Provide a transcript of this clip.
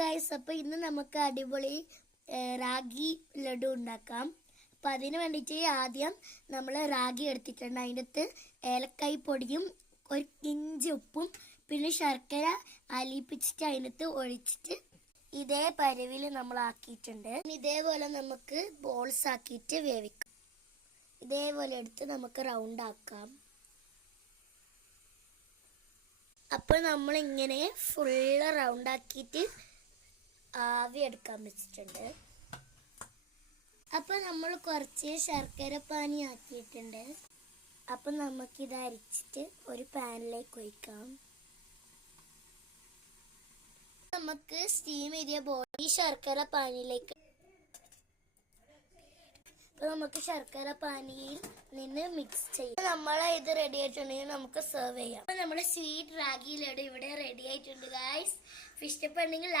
Guys, അപ്പോൾ ഇന്ന് നമുക്ക് അടിപൊളി റാഗി ലഡു ഉണ്ടാക്കാം. അപ്പം അതിന് വേണ്ടിയിട്ട് ആദ്യം നമ്മൾ റാഗി എടുത്തിട്ടുണ്ട്. അതിൻ്റെ അകത്ത് ഏലക്കായ് പൊടിയും ഒരു ഇഞ്ചി ഉപ്പും പിന്നെ ശർക്കര അലിയിപ്പിച്ചിട്ട് അതിനകത്ത് ഒഴിച്ചിട്ട് ഇതേ പരുവിൽ നമ്മൾ ആക്കിയിട്ടുണ്ട്. ഇതേപോലെ നമുക്ക് ബോൾസ് ആക്കിയിട്ട് വേവിക്കാം. ഇതേപോലെ എടുത്ത് നമുക്ക് റൗണ്ട് ആക്കാം. അപ്പോൾ നമ്മളിങ്ങനെ ഫുള്ള് റൗണ്ട് ആക്കിയിട്ട് ആവി എടുക്കാൻ വെച്ചിട്ടുണ്ട്. അപ്പോൾ നമ്മൾ കുറച്ച് ശർക്കര പാനി ആക്കിയിട്ടുണ്ട്. അപ്പം നമുക്കിത് അരിച്ചിട്ട് ഒരു പാനിലേക്ക് ഒഴിക്കാം. നമുക്ക് സ്റ്റീം ചെയ്ത ബോഡി ശർക്കര പാനിയിലേക്ക് നമുക്ക് ശർക്കര പാനിയിൽ നിന്ന് മിക്സ് ചെയ്യാം. നമ്മളെ ഇത് റെഡി ആയിട്ടുണ്ടെങ്കിൽ നമുക്ക് സെർവ് ചെയ്യാം. അപ്പോൾ നമ്മുടെ സ്വീറ്റ് റാഗി ലഡു ഇവിടെ റെഡി ആയിട്ടുണ്ട് ഗൈസ്. ഇഷ്ടപ്പെടുന്നെങ്കിൽ